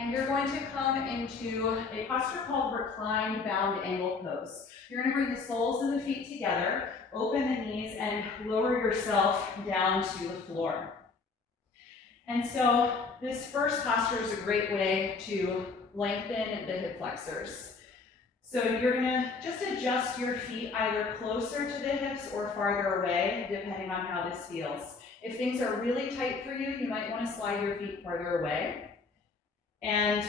And you're going to come into a posture called reclined bound angle pose. You're going to bring the soles of the feet together, open the knees, and lower yourself down to the floor. And so this first posture is a great way to lengthen the hip flexors. So you're going to just adjust your feet either closer to the hips or farther away, depending on how this feels. If things are really tight for you, you might want to slide your feet farther away. And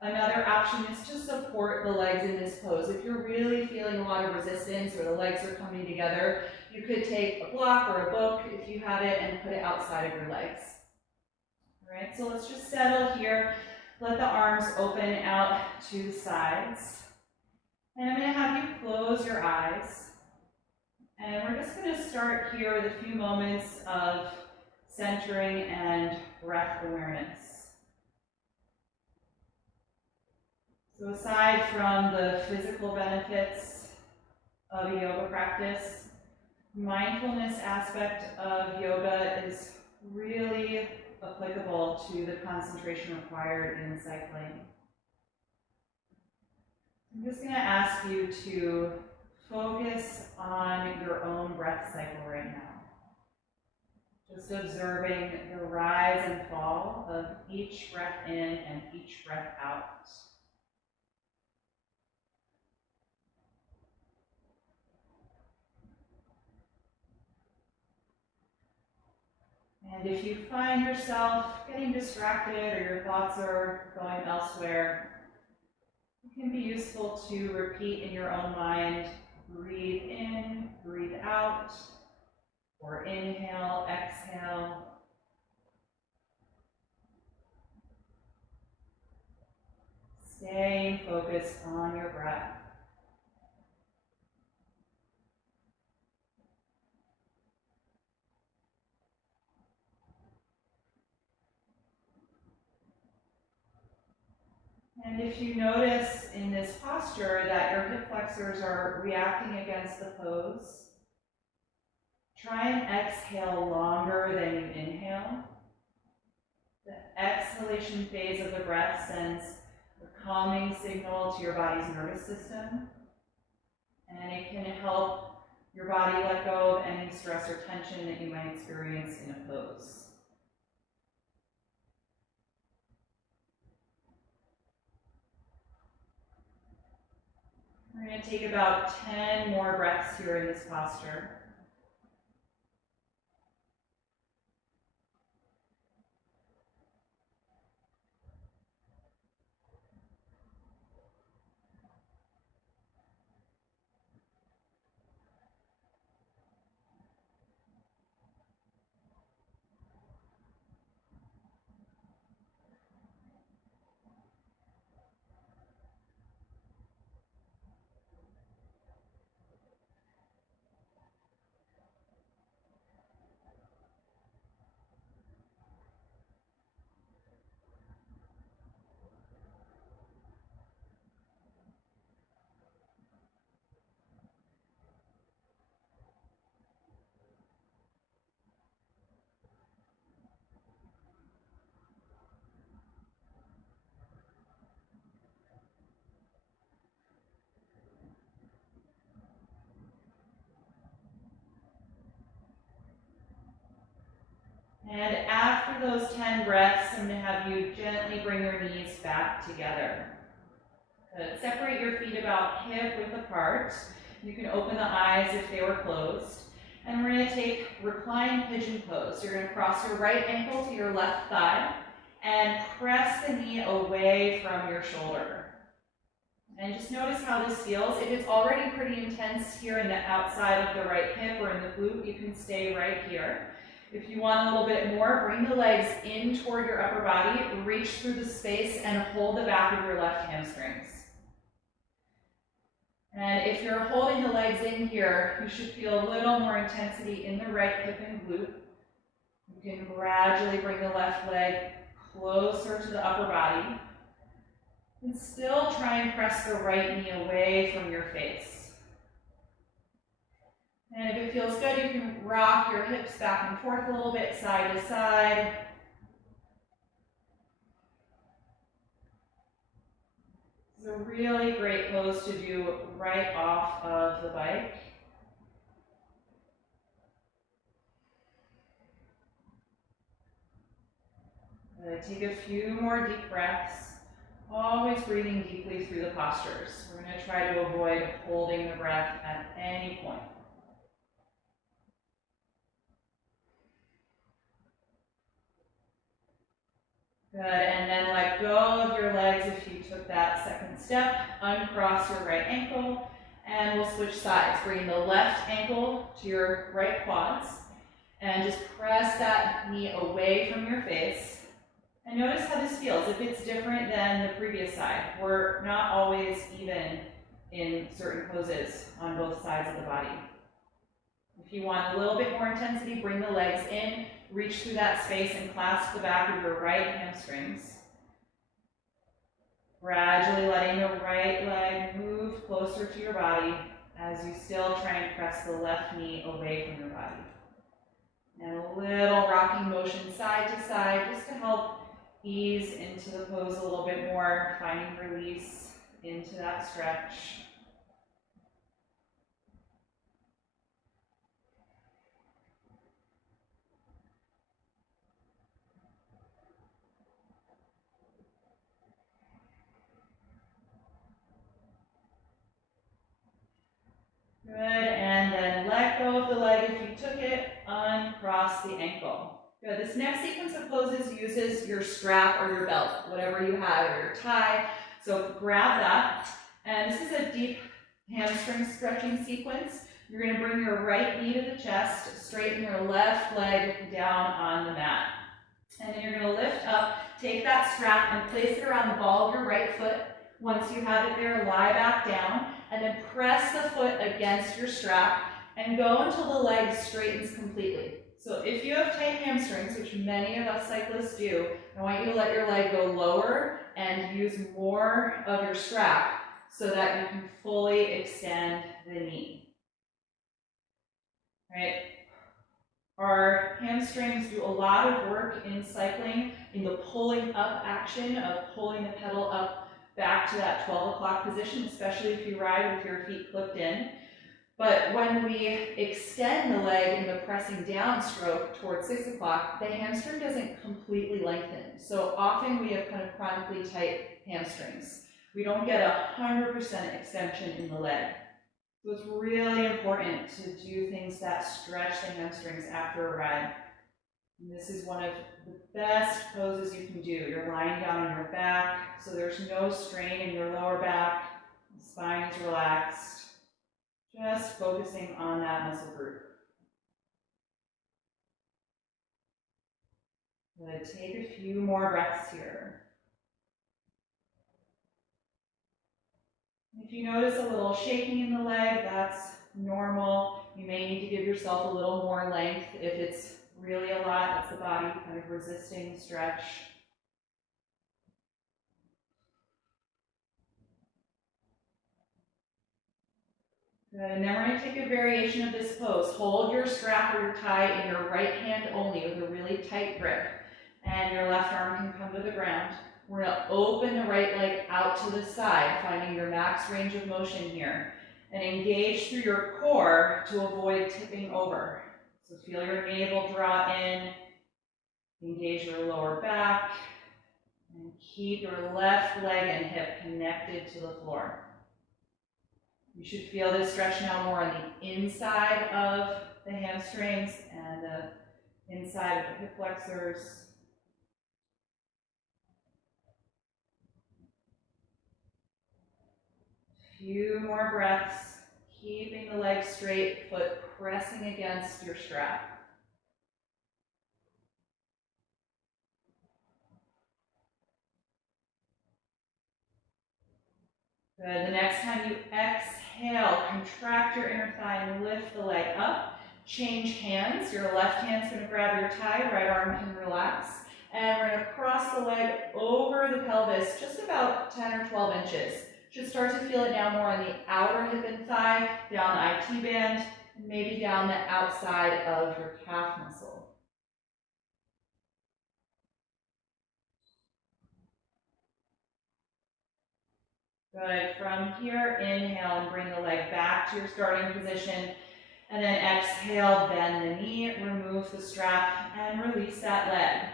another option is to support the legs in this pose. If you're really feeling a lot of resistance or the legs are coming together, you could take a block or a book if you have it and put it outside of your legs. All right, so let's just settle here. Let the arms open out to the sides. And I'm going to have you close your eyes. And we're just going to start here with a few moments of centering and breath awareness. So aside from the physical benefits of a yoga practice, mindfulness aspect of yoga is really applicable to the concentration required in cycling. I'm just going to ask you to focus on your own breath cycle right now. Just observing the rise and fall of each breath in and each breath out. And if you find yourself getting distracted or your thoughts are going elsewhere, it can be useful to repeat in your own mind, breathe in, breathe out, or inhale, exhale. Staying focused on your breath. And if you notice in this posture that your hip flexors are reacting against the pose, try and exhale longer than you inhale. The exhalation phase of the breath sends a calming signal to your body's nervous system, and it can help your body let go of any stress or tension that you might experience in a pose. We're going to take about 10 more breaths here in this posture. And after those 10 breaths, I'm going to have you gently bring your knees back together. Good. Separate your feet about hip width apart. You can open the eyes if they were closed. And we're going to take reclined pigeon pose. You're going to cross your right ankle to your left thigh and press the knee away from your shoulder. And just notice how this feels. If it's already pretty intense here in the outside of the right hip or in the glute, you can stay right here. If you want a little bit more, bring the legs in toward your upper body, reach through the space, and hold the back of your left hamstrings. And if you're holding the legs in here, you should feel a little more intensity in the right hip and glute. You can gradually bring the left leg closer to the upper body. And still try and press the right knee away from your face. And if it feels good, you can rock your hips back and forth a little bit, side to side. It's a really great pose to do right off of the bike. Take a few more deep breaths, always breathing deeply through the postures. We're going to try to avoid holding the breath at any point. Good, and then let go of your legs if you took that second step. Uncross your right ankle, and we'll switch sides. Bring the left ankle to your right quads, and just press that knee away from your face. And notice how this feels. If it's different than the previous side, we're not always even in certain poses on both sides of the body. If you want a little bit more intensity, bring the legs in, reach through that space and clasp the back of your right hamstrings. Gradually letting the right leg move closer to your body as you still try and press the left knee away from your body. And a little rocking motion side to side just to help ease into the pose a little bit more, finding release into that stretch. Good, and then let go of the leg if you took it, uncross the ankle. Good, this next sequence of poses uses your strap or your belt, whatever you have, or your tie. So grab that, and this is a deep hamstring stretching sequence. You're going to bring your right knee to the chest, straighten your left leg down on the mat. And then you're going to lift up, take that strap and place it around the ball of your right foot. Once you have it there, lie back down, and then press the foot against your strap and go until the leg straightens completely. So if you have tight hamstrings, which many of us cyclists do, I want you to let your leg go lower and use more of your strap so that you can fully extend the knee. Right? Our hamstrings do a lot of work in cycling in the pulling up action of pulling the pedal up back to that 12 o'clock position, especially if you ride with your feet clipped in. But when we extend the leg in the pressing down stroke towards 6 o'clock, the hamstring doesn't completely lengthen. So often we have kind of chronically tight hamstrings. We don't get 100% extension in the leg. So it's really important to do things that stretch the hamstrings after a ride. And this is one of the best poses you can do. You're lying down on your back, so there's no strain in your lower back. The spine is relaxed. Just focusing on that muscle group. Good. Take a few more breaths here. If you notice a little shaking in the leg, that's normal. You may need to give yourself a little more length. If it's really a lot, that's the body kind of resisting the stretch. Good, and then we're going to take a variation of this pose. Hold your strap or your tie in your right hand only with a really tight grip, and your left arm can come to the ground. We're going to open the right leg out to the side, finding your max range of motion here, and engage through your core to avoid tipping over. So feel your navel draw in, engage your lower back, and keep your left leg and hip connected to the floor. You should feel this stretch now more on the inside of the hamstrings and the inside of the hip flexors. A few more breaths, keeping the leg straight, foot pressing against your strap. Good. The next time you exhale, contract your inner thigh and lift the leg up. Change hands. Your left hand's going to grab your tie, right arm can relax. And we're going to cross the leg over the pelvis just about 10 or 12 inches. Should start to feel it now more on the outer hip and thigh, down the IT band, and maybe down the outside of your calf muscle. Good. From here, inhale and bring the leg back to your starting position. And then exhale, bend the knee, remove the strap, and release that leg.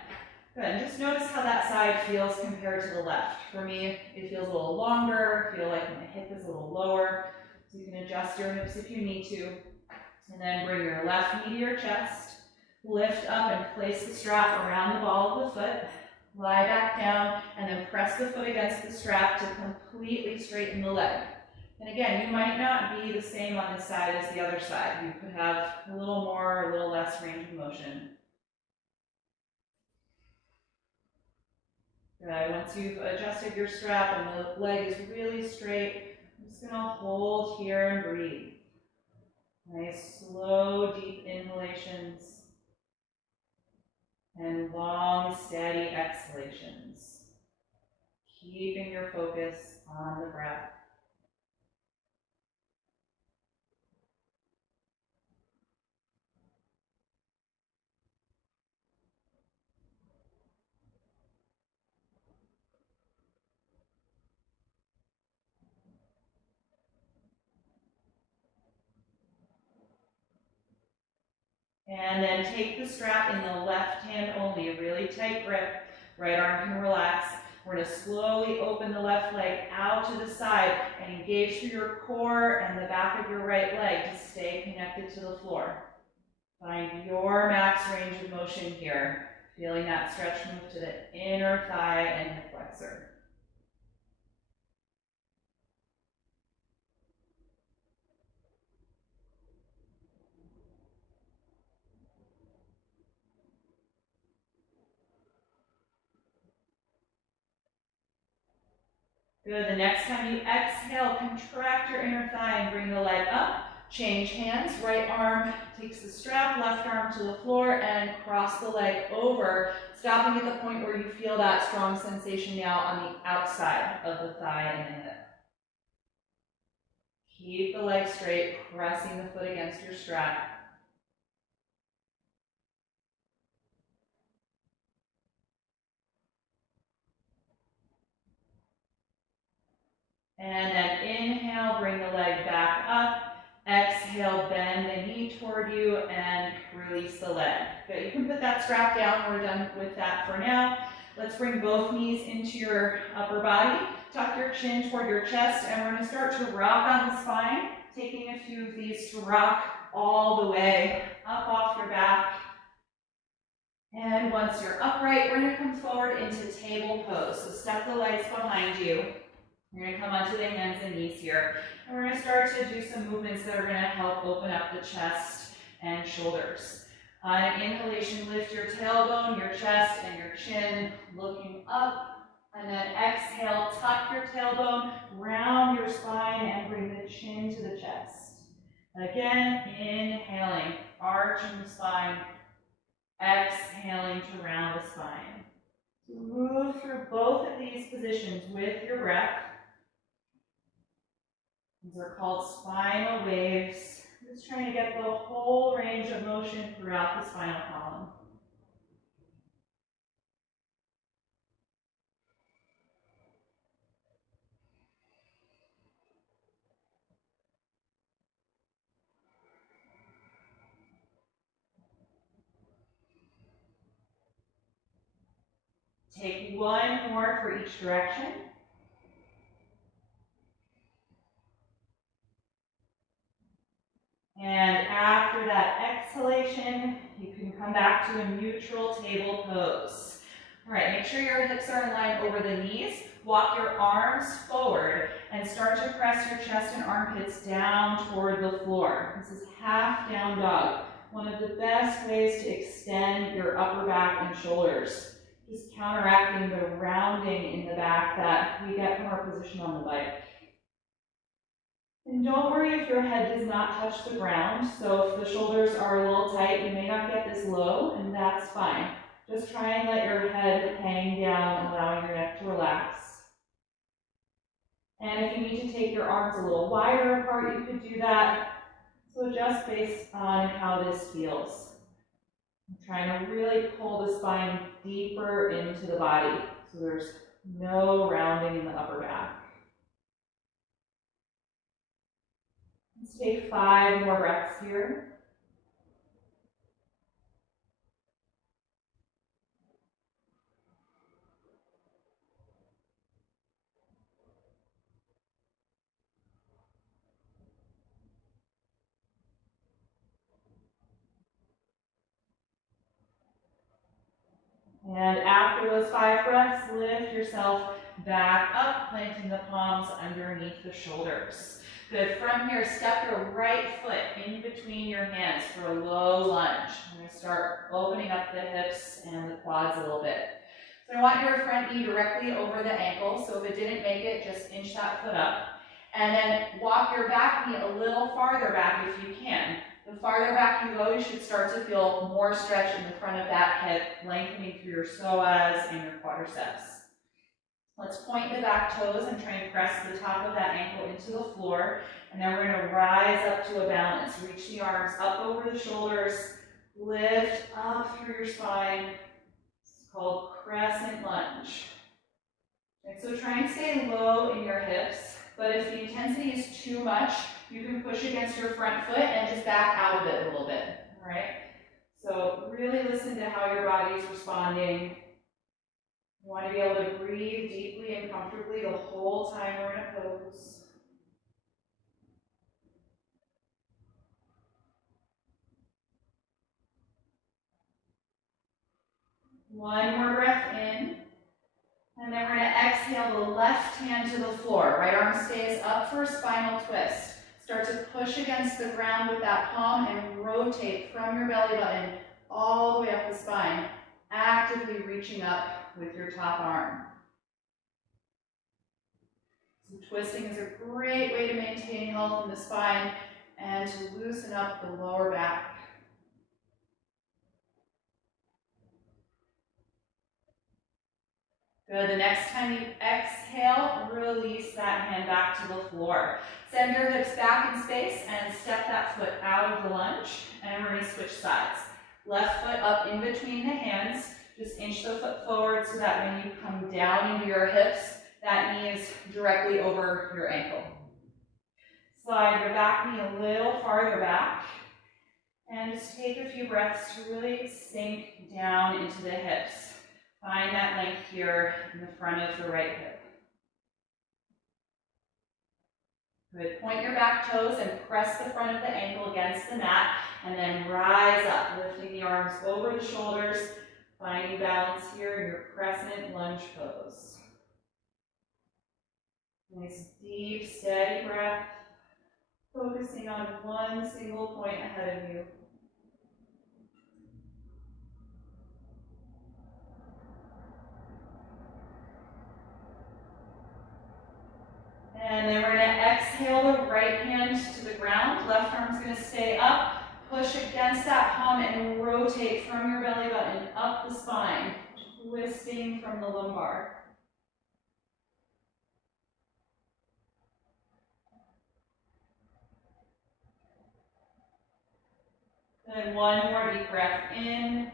Good. And just notice how that side feels compared to the left. For me, it feels a little longer. I feel like my hip is a little lower. So you can adjust your hips if you need to. And then bring your left knee to your chest. Lift up and place the strap around the ball of the foot. Lie back down and then press the foot against the strap to completely straighten the leg. And again, you might not be the same on this side as the other side. You could have a little more, a little less range of motion. Good. Once you've adjusted your strap and the leg is really straight, I'm just going to hold here and breathe. Nice, slow, deep inhalations and long, steady exhalations. Keeping your focus on the breath. And then take the strap in the left hand only, a really tight grip. Right arm can relax. We're going to slowly open the left leg out to the side and engage through your core and the back of your right leg to stay connected to the floor. Find your max range of motion here, feeling that stretch move to the inner thigh and hip flexor. Good. The next time you exhale, contract your inner thigh and bring the leg up. Change hands. Right arm takes the strap, left arm to the floor, and cross the leg over, stopping at the point where you feel that strong sensation now on the outside of the thigh and the hip. Keep the leg straight, pressing the foot against your strap. And then inhale, bring the leg back up. Exhale, bend the knee toward you and release the leg. Good. You can put that strap down. We're done with that for now. Let's bring both knees into your upper body. Tuck your chin toward your chest, and we're going to start to rock on the spine, taking a few of these to rock all the way up off your back. And once you're upright, we're going to come forward into table pose. So step the legs behind you. You're going to come onto the hands and knees here. And we're going to start to do some movements that are going to help open up the chest and shoulders. On an inhalation, lift your tailbone, your chest, and your chin looking up. And then exhale, tuck your tailbone, round your spine, and bring the chin to the chest. Again, inhaling, arching the spine. Exhaling to round the spine. So move through both of these positions with your breath. These are called spinal waves. Just trying to get the whole range of motion throughout the spinal column. Take one more for each direction. And after that exhalation, you can come back to a neutral table pose. All right, make sure your hips are in line over the knees. Walk your arms forward and start to press your chest and armpits down toward the floor. This is half down dog. One of the best ways to extend your upper back and shoulders. Just counteracting the rounding in the back that we get from our position on the bike. And don't worry if your head does not touch the ground. So if the shoulders are a little tight, you may not get this low, and that's fine. Just try and let your head hang down, allowing your neck to relax. And if you need to take your arms a little wider apart, you could do that. So adjust based on how this feels. I'm trying to really pull the spine deeper into the body, so there's no rounding in the upper back. Take 5 more breaths here. And after those 5 breaths, lift yourself back up, planting the palms underneath the shoulders. Good. From here, step your right foot in between your hands for a low lunge. We're going to start opening up the hips and the quads a little bit. So I want your front knee directly over the ankle, so if it didn't make it, just inch that foot up. And then walk your back knee a little farther back if you can. The farther back you go, you should start to feel more stretch in the front of that hip, lengthening through your psoas and your quadriceps. Let's point the back toes and try and press the top of that ankle into the floor. And then we're going to rise up to a balance. Reach the arms up over the shoulders, lift up through your spine. It's called crescent lunge. And so try and stay low in your hips, but if the intensity is too much, you can push against your front foot and just back out of it a little bit, all right? So really listen to how your body is responding. You want to be able to breathe deeply and comfortably the whole time we're in a pose. One more breath in. And then we're going to exhale the left hand to the floor. Right arm stays up for a spinal twist. Start to push against the ground with that palm and rotate from your belly button all the way up the spine, actively reaching up with your top arm. So twisting is a great way to maintain health in the spine and to loosen up the lower back. Good. The next time you exhale, release that hand back to the floor. Send your hips back in space and step that foot out of the lunge. And we're going to switch sides. Left foot up in between the hands. Just inch the foot forward so that when you come down into your hips, that knee is directly over your ankle. Slide your back knee a little farther back. And just take a few breaths to really sink down into the hips. Find that length here in the front of the right hip. Good. Point your back toes and press the front of the ankle against the mat, and then rise up, lifting the arms over the shoulders, finding balance here in your crescent lunge pose. Nice, deep, steady breath, focusing on one single point ahead of you. And then we're going to exhale the right hand to the ground. Left arm's going to stay up. Push against that palm and rotate from your belly button up the spine, twisting from the lumbar. Then one more deep breath in,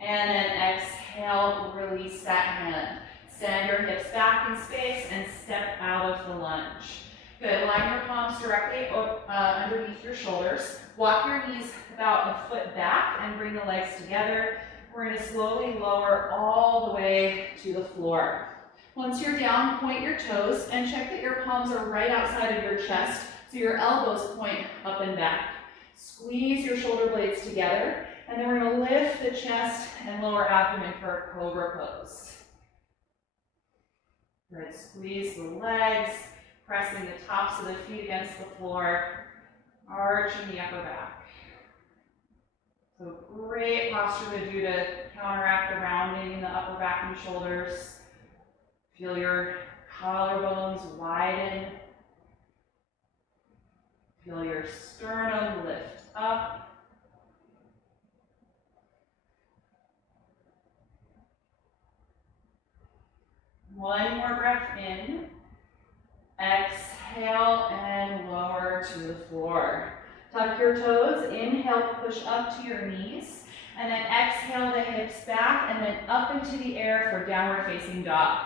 and then exhale, release that hand. Send your hips back in space and step out of the lunge. Good. Line your palms directly underneath your shoulders. Walk your knees about a foot back and bring the legs together. We're going to slowly lower all the way to the floor. Once you're down, point your toes and check that your palms are right outside of your chest so your elbows point up and back. Squeeze your shoulder blades together, and then we're going to lift the chest and lower abdomen for a cobra pose. Good. Squeeze the legs, pressing the tops of the feet against the floor, arching the upper back. So great posture to do to counteract the rounding in the upper back and shoulders. Feel your collarbones widen. Feel your sternum lift up. One more breath in. Exhale and lower to the floor. Tuck your toes. Inhale, push up to your knees. And then exhale the hips back and then up into the air for downward facing dog.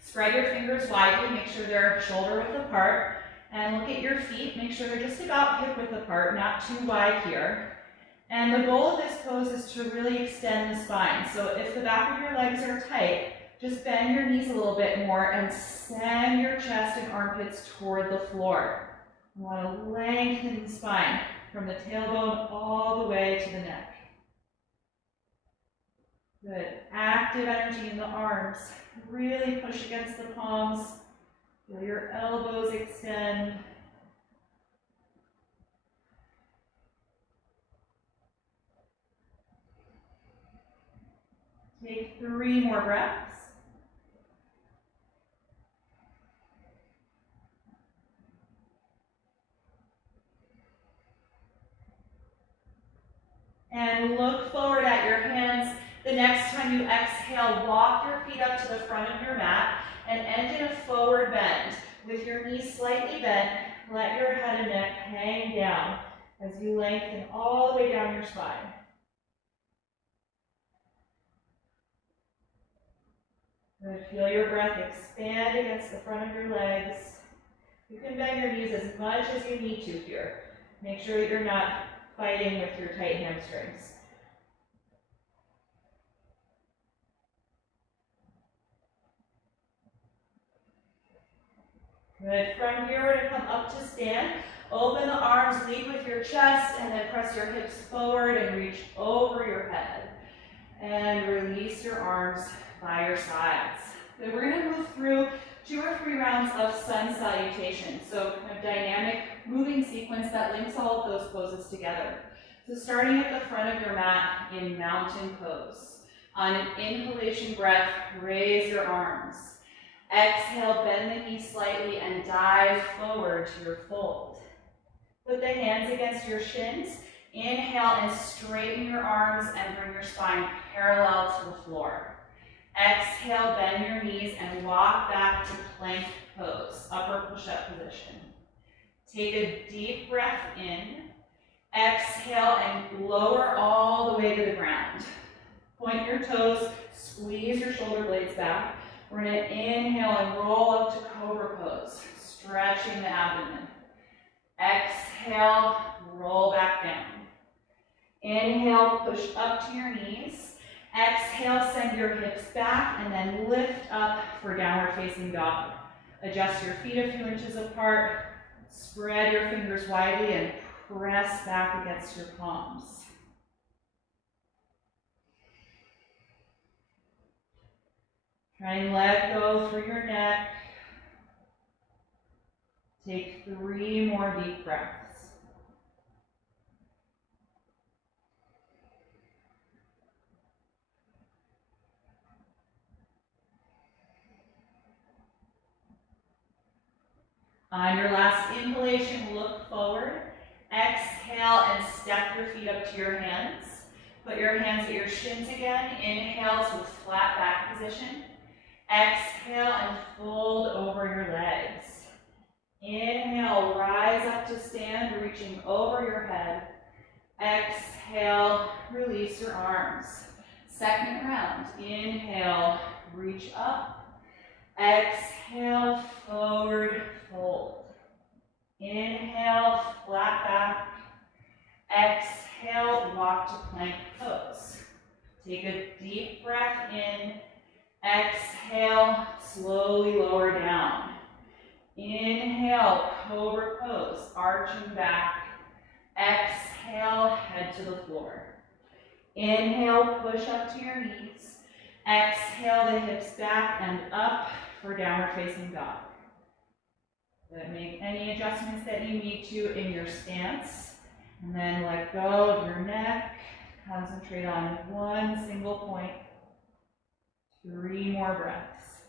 Spread your fingers widely. Make sure they're shoulder width apart. And look at your feet. Make sure they're just about hip width apart, not too wide here. And the goal of this pose is to really extend the spine. So if the back of your legs are tight, just bend your knees a little bit more and send your chest and armpits toward the floor. You want to lengthen the spine from the tailbone all the way to the neck. Good. Active energy in the arms. Really push against the palms. Feel your elbows extend. Take 3 more breaths. And look forward at your hands. The next time you exhale, walk your feet up to the front of your mat and end in a forward bend. With your knees slightly bent, let your head and neck hang down as you lengthen all the way down your spine. Good. Feel your breath expand against the front of your legs. You can bend your knees as much as you need to here. Make sure that you're not fighting with your tight hamstrings. Good. From here, we're going to come up to stand. Open the arms, lead with your chest, and then press your hips forward and reach over your head. And release your arms by your sides. Then we're going to move through 2 or 3 rounds of sun salutation. So kind of dynamic moving sequence that links all of those poses together. So starting at the front of your mat in mountain pose. On an inhalation breath, raise your arms. Exhale, bend the knees slightly and dive forward to your fold. Put the hands against your shins. Inhale and straighten your arms and bring your spine parallel to the floor. Exhale, bend your knees and walk back to plank pose, upper push-up position. Take a deep breath in. Exhale and lower all the way to the ground. Point your toes, squeeze your shoulder blades back. We're going to inhale and roll up to cobra pose, stretching the abdomen. Exhale, roll back down. Inhale, push up to your knees. Exhale, send your hips back and then lift up for downward facing dog. Adjust your feet a few inches apart. Spread your fingers widely and press back against your palms. Try and let go through your neck. Take 3 more deep breaths. On your last inhalation, look forward. Exhale and step your feet up to your hands. Put your hands at your shins again. Inhale to a flat back position. Exhale and fold over your legs. Inhale, rise up to stand, reaching over your head. Exhale, release your arms. Second round. Inhale, reach up. Exhale, forward fold. Inhale, flat back. Exhale, walk to plank pose. Take a deep breath in. Exhale, slowly lower down. Inhale, cobra pose, arching back. Exhale, head to the floor. Inhale, push up to your knees. Exhale the hips back and up for downward facing dog. Good. Make any adjustments that you need to in your stance. And then let go of your neck. Concentrate on one single point. 3 more breaths.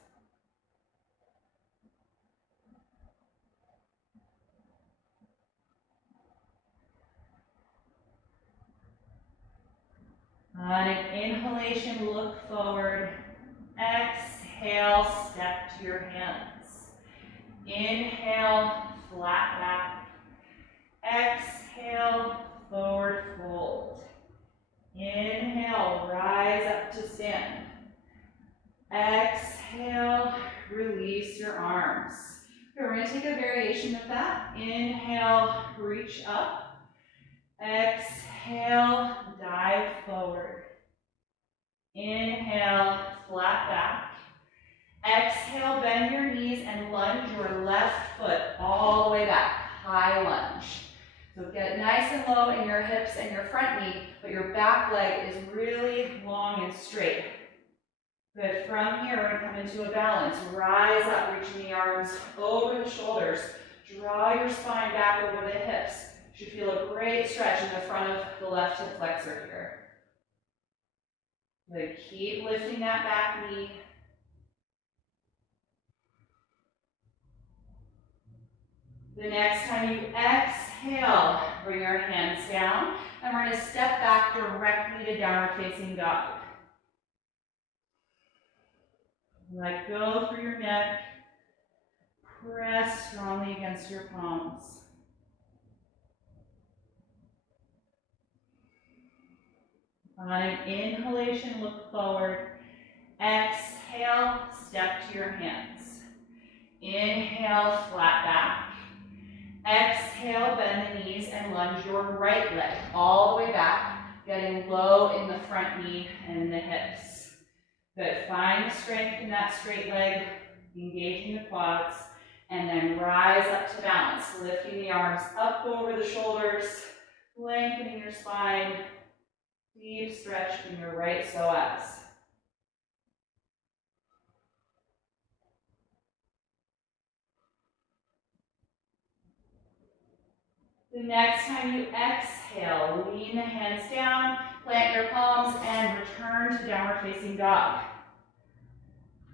On an inhalation, look forward. Exhale, step to your hands. Inhale, flat back. Exhale, forward fold. Inhale, rise up to stand. Exhale, release your arms. Okay, we're going to take a variation of that. Inhale, reach up. Exhale, dive forward. Inhale, flat back. Exhale, bend your knees and lunge your left foot all the way back. High lunge. So get nice and low in your hips and your front knee, but your back leg is really long and straight. Good. From here, we're going to come into a balance. Rise up, reaching the arms over the shoulders. Draw your spine back over the hips. You should feel a great stretch in the front of the left hip flexor here. Good. Keep lifting that back knee. The next time you exhale, bring your hands down, and we're going to step back directly to downward facing dog. Let go through your neck. Press strongly against your palms. On an inhalation, look forward. Exhale, step to your hands. Inhale, flat back. Exhale, bend the knees and lunge your right leg all the way back, getting low in the front knee and the hips. Good. Find the strength in that straight leg, engaging the quads, and then rise up to balance, lifting the arms up over the shoulders, lengthening your spine, deep stretch in your right psoas. The next time you exhale, lean the hands down, plant your palms, and return to downward facing dog.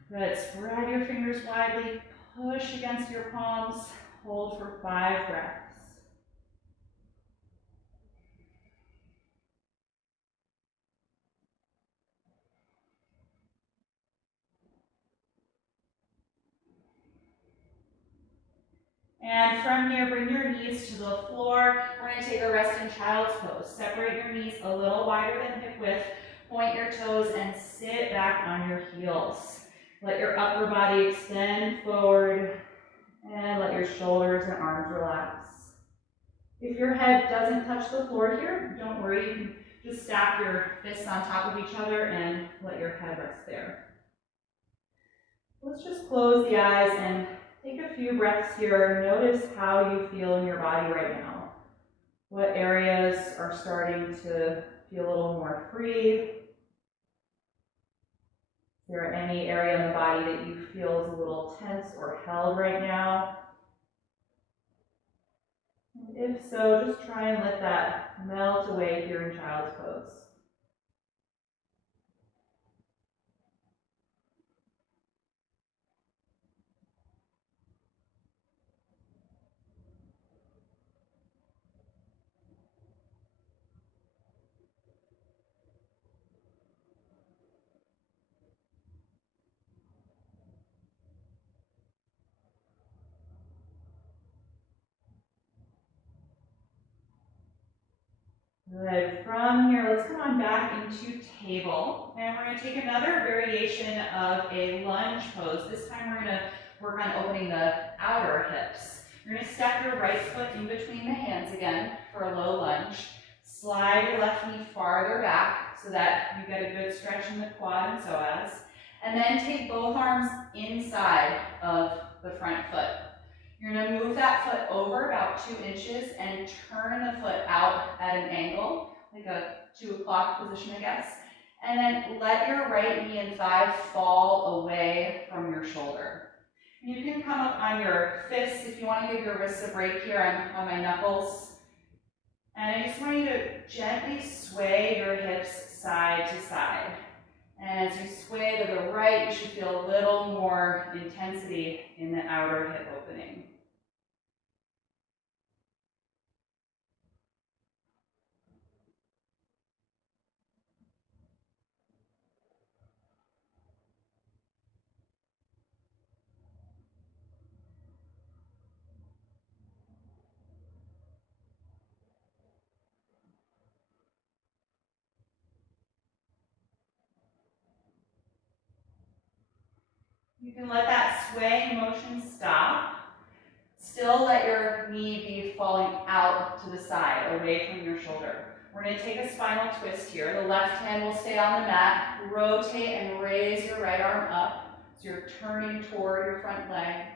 Good. Spread your fingers widely, push against your palms, hold for 5 breaths. And from here, bring your knees to the floor. We're going to take a rest in child's pose. Separate your knees a little wider than hip width. Point your toes and sit back on your heels. Let your upper body extend forward and let your shoulders and arms relax. If your head doesn't touch the floor here, don't worry. You can just stack your fists on top of each other and let your head rest there. Let's just close the eyes and take a few breaths here. Notice how you feel in your body right now. What areas are starting to feel a little more free? Is there any area in the body that you feel is a little tense or held right now? And if so, just try and let that melt away here in child's pose. Good. From here, let's come on back into table. And we're going to take another variation of a lunge pose. This time we're going to work on opening the outer hips. You're going to step your right foot in between the hands again for a low lunge. Slide your left knee farther back so that you get a good stretch in the quad and psoas. And then take both arms inside of the front foot. You're going to move that foot over about 2 inches and turn the foot out at an angle, like a 2 o'clock position, I guess. And then let your right knee and thigh fall away from your shoulder. And you can come up on your fists if you want to give your wrists a break here on my knuckles. And I just want you to gently sway your hips side to side. And as you sway to the right, you should feel a little more intensity in the outer hip opening. You can let that swaying motion stop. Still let your knee be falling out to the side, away from your shoulder. We're going to take a spinal twist here. The left hand will stay on the mat. Rotate and raise your right arm up. So you're turning toward your front leg.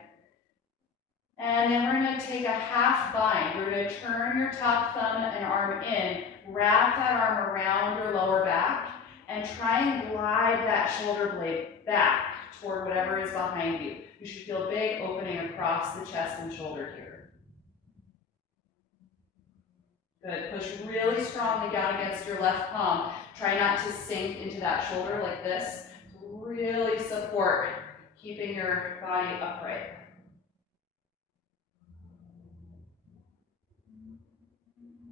And then we're going to take a half bind. We're going to turn your top thumb and arm in, wrap that arm around your lower back, and try and glide that shoulder blade back toward whatever is behind you. You should feel big opening across the chest and shoulder here. Good. Push really strongly down against your left palm. Try not to sink into that shoulder like this. Really support keeping your body upright.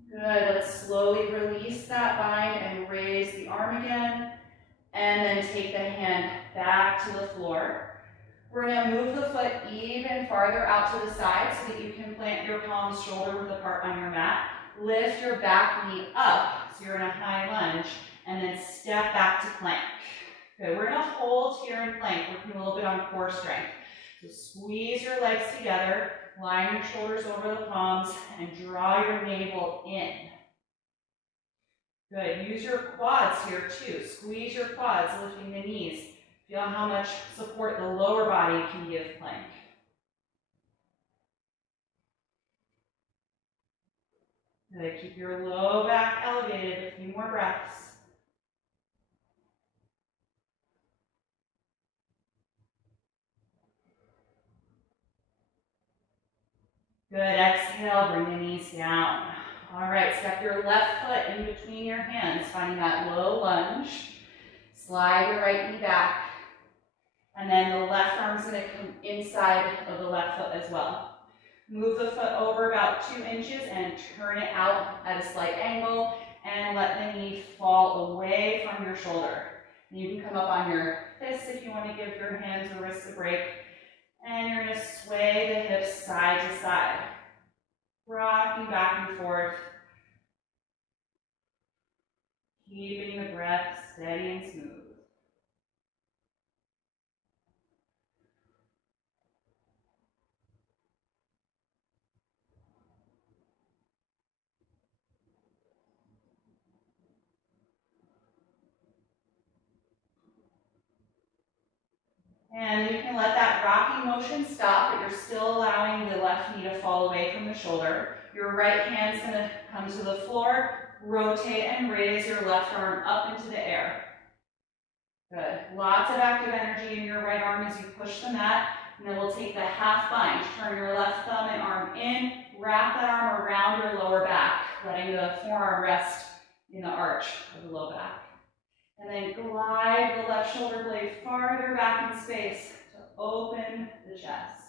Good. Let's slowly release that bind and raise the arm again. And then take the hand back to the floor. We're going to move the foot even farther out to the side so that you can plant your palms shoulder width apart on your mat. Lift your back knee up so you're in a high lunge, and then step back to plank. Good. We're going to hold here in plank, working a little bit on core strength. So squeeze your legs together, line your shoulders over the palms, and draw your navel in. Good. Use your quads here too. Squeeze your quads, lifting the knees. Feel how much support the lower body can give plank. Good. Keep your low back elevated. A few more breaths. Good. Exhale, bring the knees down. All right, step your left foot in between your hands, finding that low lunge. Slide your right knee back. And then the left arm's going to come inside of the left foot as well. Move the foot over about 2 inches and turn it out at a slight angle, and let the knee fall away from your shoulder. You can come up on your fists if you want to give your hands or wrists a break. And you're going to sway the hips side to side, rocking back and forth, keeping the breath steady and smooth. And you can let that rocking motion stop, but you're still allowing the left knee to fall away from the shoulder. Your right hand's going to come to the floor, rotate and raise your left arm up into the air. Good. Lots of active energy in your right arm as you push the mat. And then we'll take the half bind. Turn your left thumb and arm in, wrap that arm around your lower back, letting the forearm rest in the arch of the low back. And then glide the left shoulder blade farther back in space to open the chest.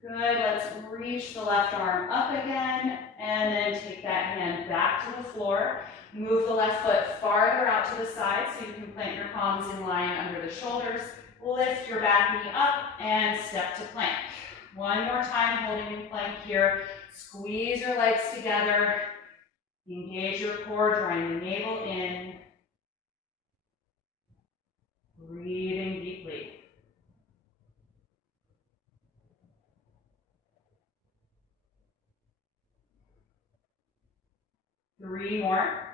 Good, let's reach the left arm up again, and then take that hand back to the floor. Move the left foot farther out to the side so you can plant your palms in line under the shoulders. Lift your back knee up and step to plank. One more time, holding in plank here. Squeeze your legs together. Engage your core, drawing the navel in. Breathing deeply. Three more.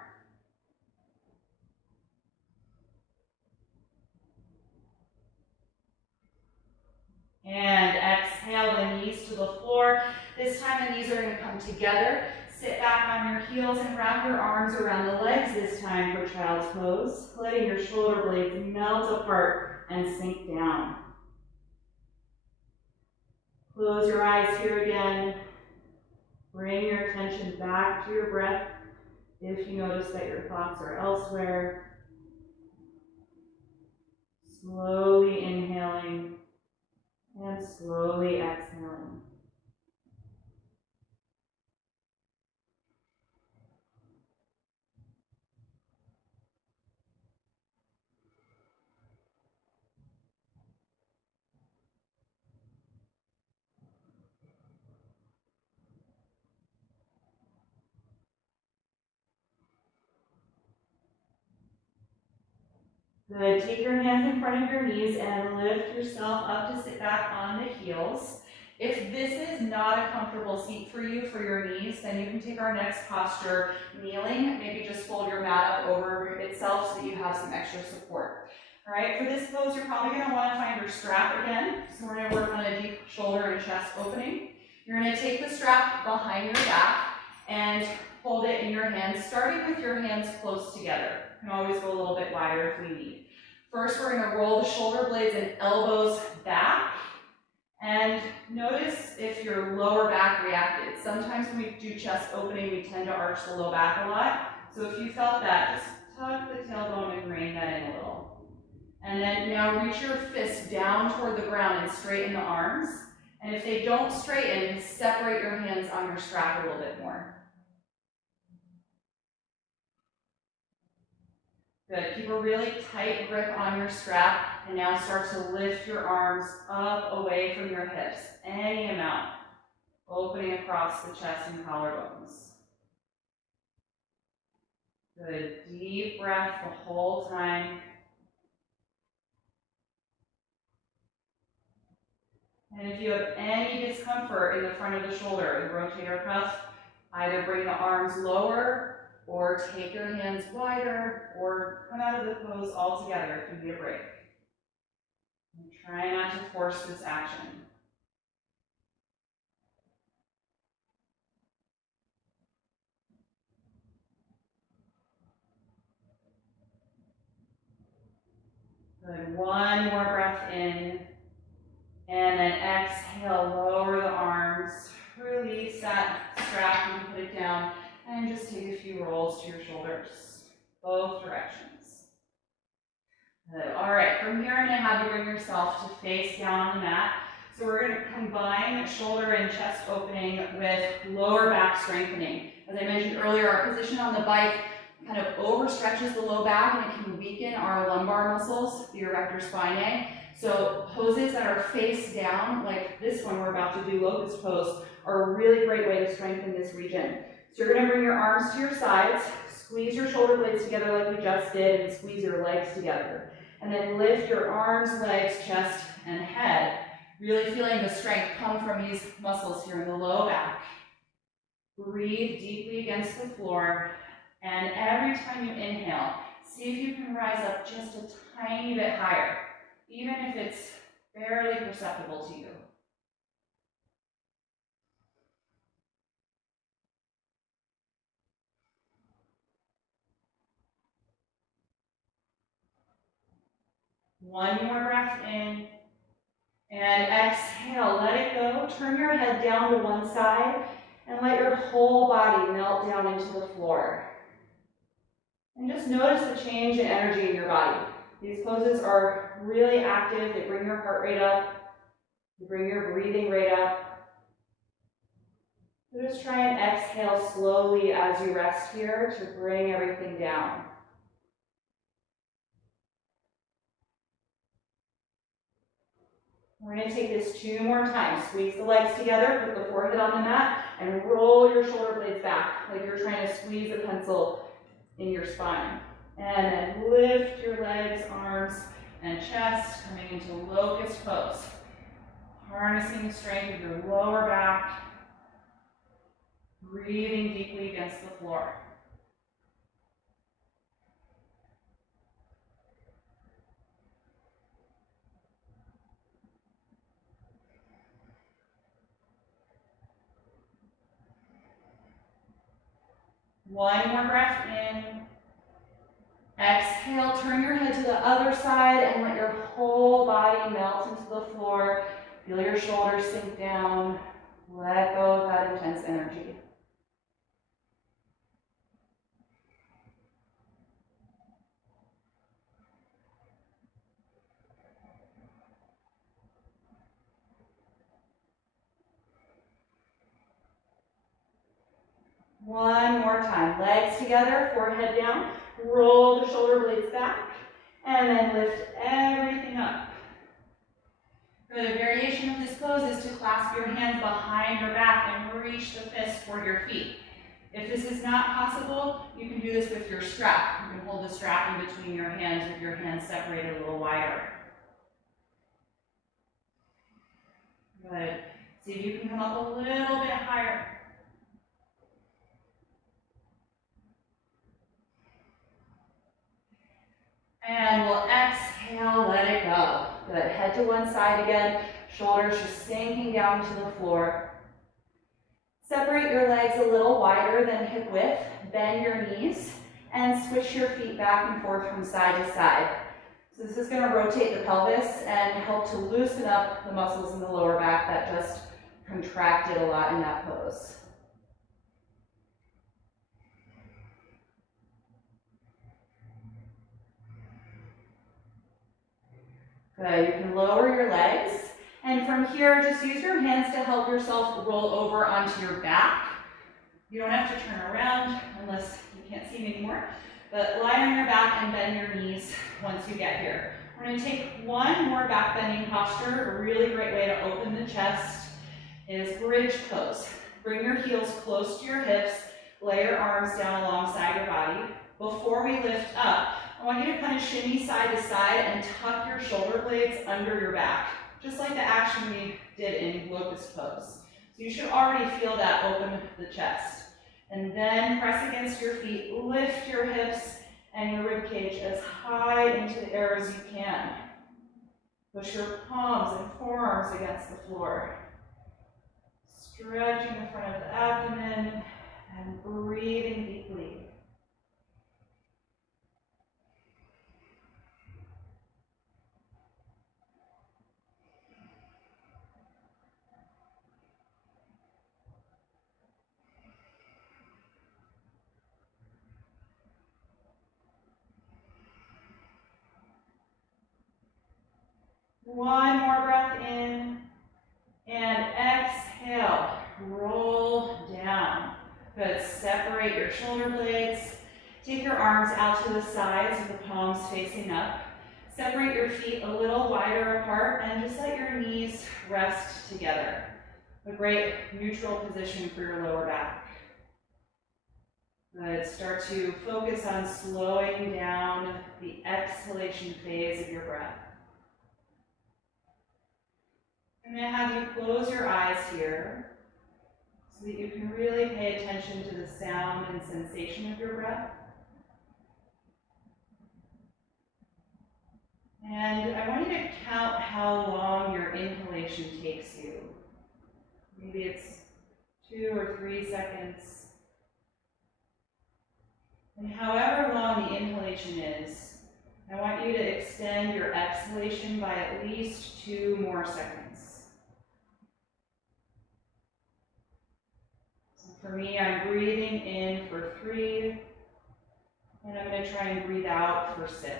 And exhale the knees to the floor. This time the knees are going to come together. Sit back on your heels and wrap your arms around the legs this time for child's pose, letting your shoulder blades melt apart and sink down. Close your eyes here again. Bring your attention back to your breath if you notice that your thoughts are elsewhere. Slowly inhaling and slowly exhaling. Good, take your hands in front of your knees and lift yourself up to sit back on the heels. If this is not a comfortable seat for you for your knees, then you can take our next posture kneeling. Maybe just fold your mat up over itself so that you have some extra support. All right, for this pose, you're probably gonna wanna find your strap again. So we're gonna work on a deep shoulder and chest opening. You're gonna take the strap behind your back and hold it in your hands, starting with your hands close together. You can always go a little bit wider if we need. First, we're gonna roll the shoulder blades and elbows back. And notice if your lower back reacted. Sometimes when we do chest opening, we tend to arch the low back a lot. So if you felt that, just tuck the tailbone and rein that in a little. And then now reach your fist down toward the ground and straighten the arms. And if they don't straighten, separate your hands on your strap a little bit more. Good, keep a really tight grip on your strap, and now start to lift your arms up away from your hips, any amount, opening across the chest and collarbones. Good, deep breath the whole time. And if you have any discomfort in the front of the shoulder, the rotator cuff, either bring the arms lower or take your hands wider or come out of the pose altogether if you need a break. And try not to force this action. Good, one more breath in. And then exhale, lower the arms, release that strap and put it down, and just take a few rolls to your shoulders, both directions. Good. All right, from here I'm gonna have you bring yourself to face down on the mat. So we're gonna combine shoulder and chest opening with lower back strengthening. As I mentioned earlier, our position on the bike kind of overstretches the low back and it can weaken our lumbar muscles, the erector spinae. So poses that are face down, like this one we're about to do, locust pose, are a really great way to strengthen this region. So you're gonna bring your arms to your sides, squeeze your shoulder blades together like we just did, and squeeze your legs together. And then lift your arms, legs, chest, and head, really feeling the strength come from these muscles here in the low back. Breathe deeply against the floor, and every time you inhale, see if you can rise up just a tiny bit higher, even if it's barely perceptible to you. One more breath in, and exhale, let it go. Turn your head down to one side, and let your whole body melt down into the floor. And just notice the change in energy in your body. These poses are really active. They bring your heart rate up. They bring your breathing rate up. So just try and exhale slowly as you rest here to bring everything down. We're going to take this 2 more times. Squeeze the legs together, put the forehead on the mat, and roll your shoulder blades back like you're trying to squeeze a pencil in your spine. And then lift your legs, arms, and chest, coming into locust pose. Harnessing the strength of your lower back, breathing deeply against the floor. One more breath in. Exhale, turn your head to the other side and let your whole body melt into the floor. Feel your shoulders sink down. Let go of that intense energy. One more time. Legs together, forehead down. Roll the shoulder blades back. And then lift everything up. Good. A variation of this pose is to clasp your hands behind your back and reach the fist toward your feet. If this is not possible, you can do this with your strap. You can hold the strap in between your hands with your hands separated a little wider. Good. See if you can come up a little bit higher. And we'll exhale, let it go. Good. Head to one side again. Shoulders just sinking down to the floor. Separate your legs a little wider than hip width. Bend your knees and switch your feet back and forth from side to side. So this is going to rotate the pelvis and help to loosen up the muscles in the lower back that just contracted a lot in that pose. Good. You can lower your legs. And from here, just use your hands to help yourself roll over onto your back. You don't have to turn around unless you can't see me anymore. But lie on your back and bend your knees once you get here. We're going to take one more back bending posture. A really great way to open the chest is bridge pose. Bring your heels close to your hips. Lay your arms down alongside your body. Before we lift up, I want you to kind of shimmy side to side and tuck your shoulder blades under your back, just like the action we did in locust pose. So you should already feel that open the chest. And then press against your feet, lift your hips and your rib cage as high into the air as you can. Push your palms and forearms against the floor. Stretching the front of the abdomen and breathing deeply. One more breath in and exhale. Roll down. Good. Separate your shoulder blades. Take your arms out to the sides with the palms facing up. Separate your feet a little wider apart and just let your knees rest together. A great neutral position for your lower back. Good. Start to focus on slowing down the exhalation phase of your breath. I'm going to have you close your eyes here so that you can really pay attention to the sound and sensation of your breath. And I want you to count how long your inhalation takes you. Maybe it's 2 or 3 seconds. And however long the inhalation is, I want you to extend your exhalation by at least 2 more seconds. So for me, I'm breathing in for 3, and I'm going to try and breathe out for 6.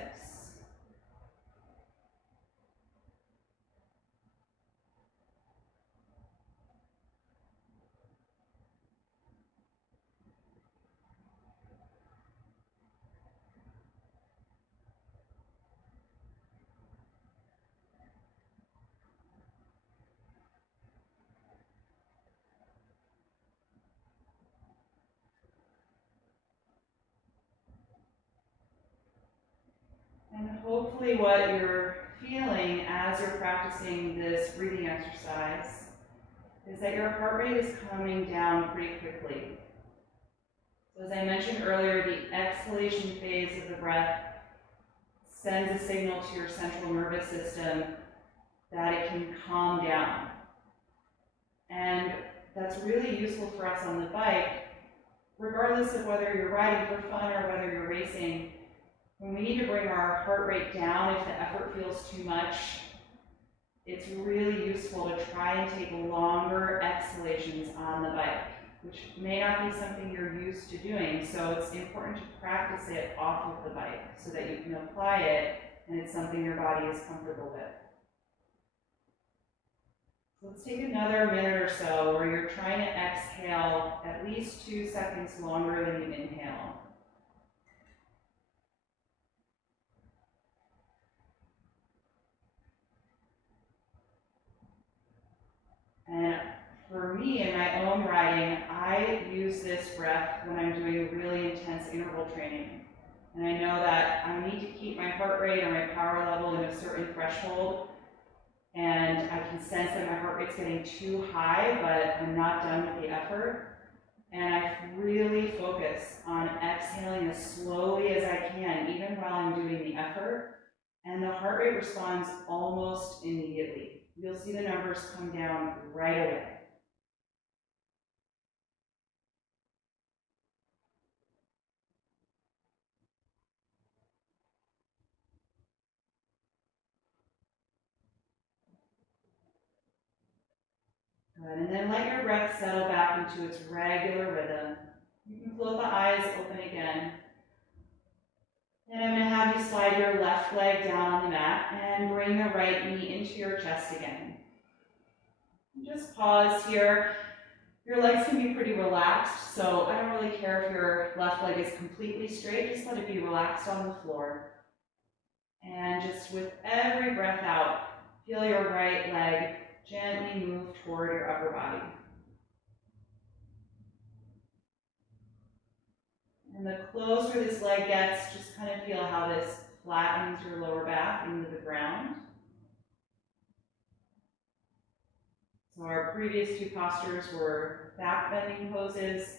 And hopefully what you're feeling as you're practicing this breathing exercise is that your heart rate is coming down pretty quickly. So as I mentioned earlier, the exhalation phase of the breath sends a signal to your central nervous system that it can calm down. And that's really useful for us on the bike, regardless of whether you're riding for fun or whether you're racing. When we need to bring our heart rate down, if the effort feels too much, it's really useful to try and take longer exhalations on the bike, which may not be something you're used to doing. So it's important to practice it off of the bike so that you can apply it and it's something your body is comfortable with. So let's take another minute or so where you're trying to exhale at least 2 seconds longer than you inhale. And for me, in my own riding, I use use this breath when I'm doing really intense interval training. And I know that I need to keep my heart rate or my power level in a certain threshold. And I can sense that my heart rate's getting too high, but I'm not done with the effort. And I really focus on exhaling as slowly as I can, even while I'm doing the effort. And the heart rate responds almost immediately. You'll see the numbers come down right away. Good, and then let your breath settle back into its regular rhythm. You can float the eyes open again. And I'm going to have you slide your left leg down on the mat and bring the right knee into your chest again. Just pause here. Your legs can be pretty relaxed, so I don't really care if your left leg is completely straight, just let it be relaxed on the floor. And just with every breath out, feel your right leg gently move toward your upper body. And the closer this leg gets, just kind of feel how this flattens your lower back into the ground. So our previous two postures were back bending poses.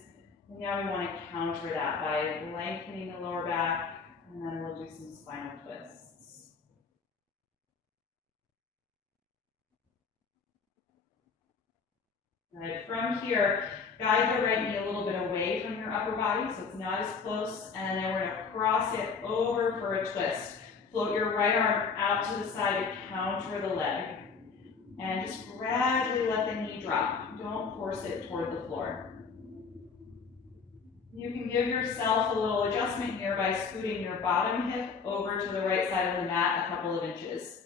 And now we want to counter that by lengthening the lower back, and then we'll do some spinal twists. Good. From here, guide the right knee a little bit away from your upper body so it's not as close, and then we're going to cross it over for a twist. Float your right arm out to the side to counter the leg. And just gradually let the knee drop. Don't force it toward the floor. You can give yourself a little adjustment here by scooting your bottom hip over to the right side of the mat a couple of inches.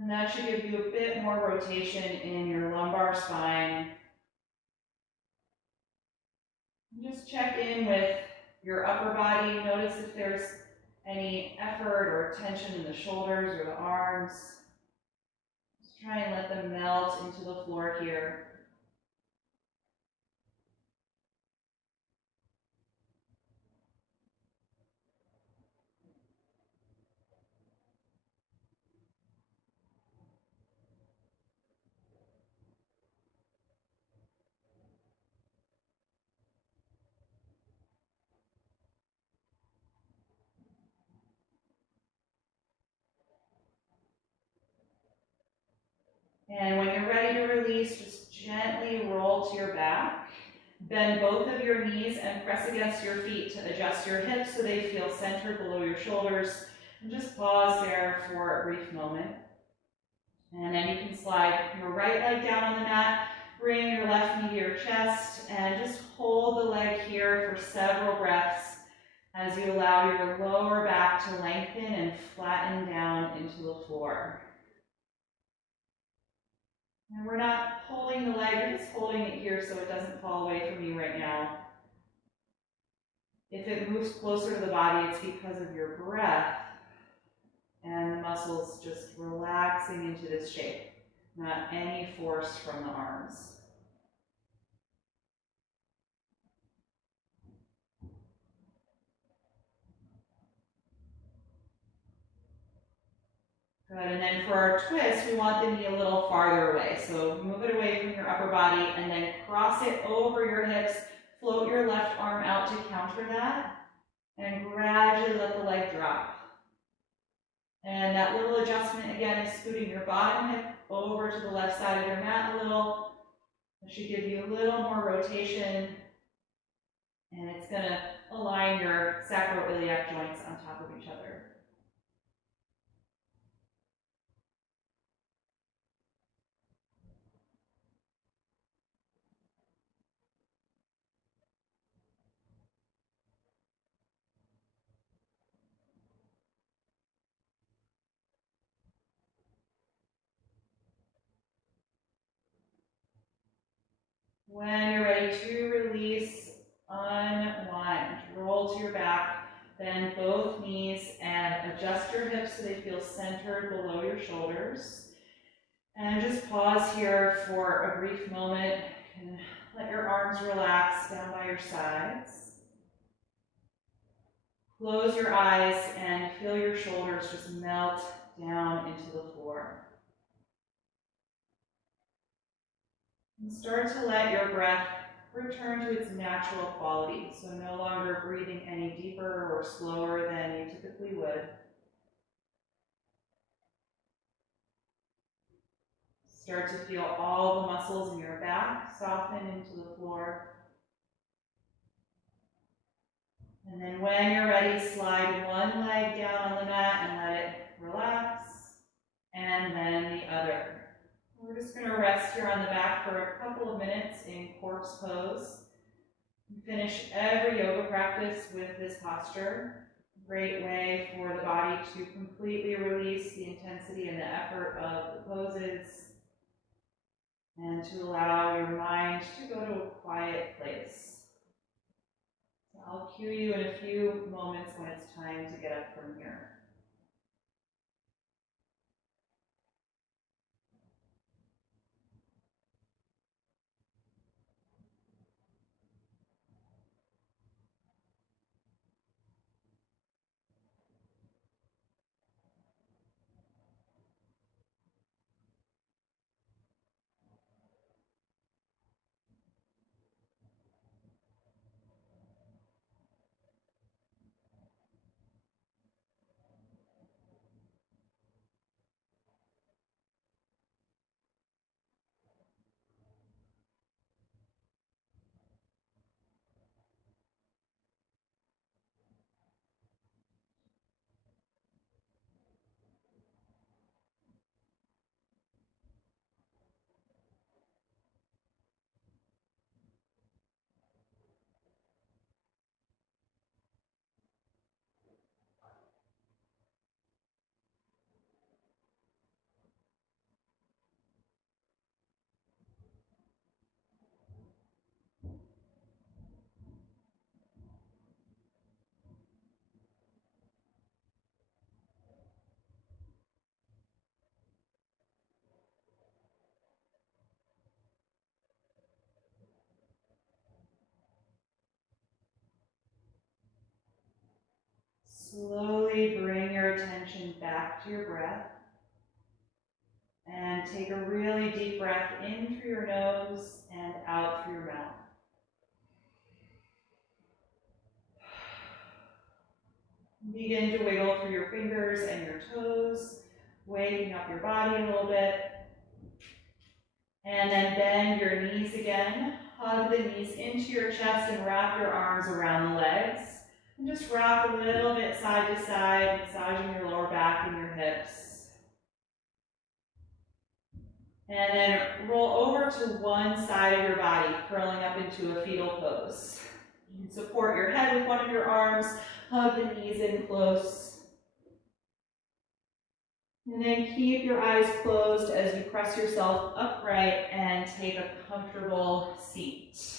And that should give you a bit more rotation in your lumbar spine. Just check in with your upper body. Notice if there's any effort or tension in the shoulders or the arms. Just try and let them melt into the floor here. And when you're ready to release, just gently roll to your back. Bend both of your knees and press against your feet to adjust your hips so they feel centered below your shoulders. And just pause there for a brief moment. And then you can slide your right leg down on the mat, bring your left knee to your chest, and just hold the leg here for several breaths as you allow your lower back to lengthen and flatten down into the floor. And we're not pulling the leg, we're just holding it here so it doesn't fall away from you right now. If it moves closer to the body, it's because of your breath and the muscles just relaxing into this shape, not any force from the arms. Good, and then for our twist, we want the knee a little farther away. So move it away from your upper body and then cross it over your hips. Float your left arm out to counter that and gradually let the leg drop. And that little adjustment again is scooting your bottom hip over to the left side of your mat a little. It should give you a little more rotation, and it's going to align your sacroiliac joints on top of each other. When you're ready to release, unwind. Roll to your back, bend both knees, and adjust your hips so they feel centered below your shoulders. And just pause here for a brief moment. And let your arms relax down by your sides. Close your eyes and feel your shoulders just melt down into the floor. And start to let your breath return to its natural quality, so no longer breathing any deeper or slower than you typically would. Start to feel all the muscles in your back soften into the floor. And then when you're ready, slide one leg down on the mat and let it relax, and then the other. We're just going to rest here on the back for a couple of minutes in corpse pose. Finish every yoga practice with this posture. Great way for the body to completely release the intensity and the effort of the poses, and to allow your mind to go to a quiet place. So I'll cue you in a few moments when it's time to get up from here. Slowly bring your attention back to your breath, and take a really deep breath in through your nose and out through your mouth. Begin to wiggle through your fingers and your toes, waking up your body a little bit. And then bend your knees again. Hug the knees into your chest and wrap your arms around the legs. And just rock a little bit side to side, massaging your lower back and your hips. And then roll over to one side of your body, curling up into a fetal pose. You can support your head with one of your arms, hug the knees in close. And then keep your eyes closed as you press yourself upright and take a comfortable seat.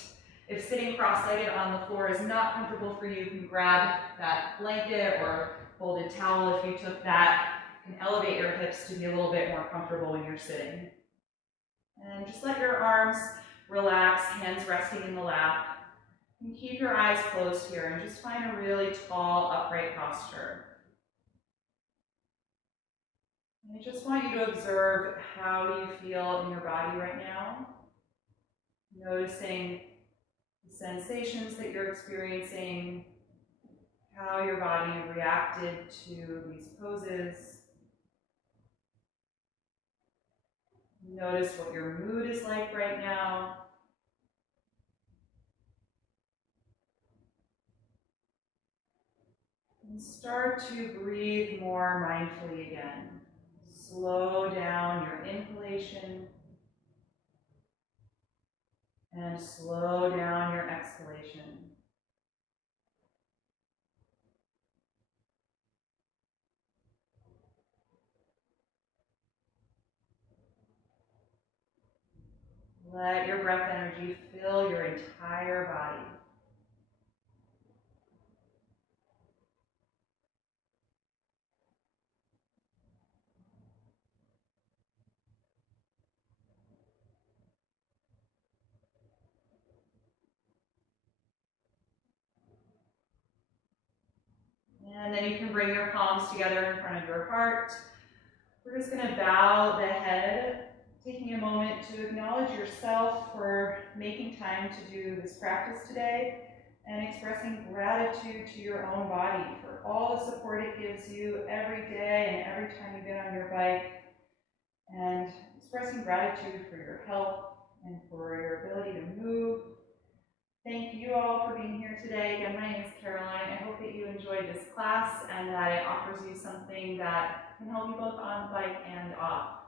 If sitting cross-legged on the floor is not comfortable for you, you can grab that blanket or folded towel if you took that. You can elevate your hips to be a little bit more comfortable when you're sitting. And just let your arms relax, hands resting in the lap. And keep your eyes closed here and just find a really tall, upright posture. I just want you to observe how you feel in your body right now. Noticing the sensations that you're experiencing, how your body reacted to these poses. Notice what your mood is like right now. And start to breathe more mindfully again. Slow down your inhalation and slow down your exhalation. Let your breath energy fill your entire body. bring your palms together in front of your heart. We're just going to bow the head, taking a moment to acknowledge yourself for making time to do this practice today, and expressing gratitude to your own body for all the support it gives you every day and every time you get on your bike, and expressing gratitude for your health and for your ability to move. Thank you all for being here today. Again, my name is Caroline. I hope that you enjoyed this class and that it offers you something that can help you both on the bike and off.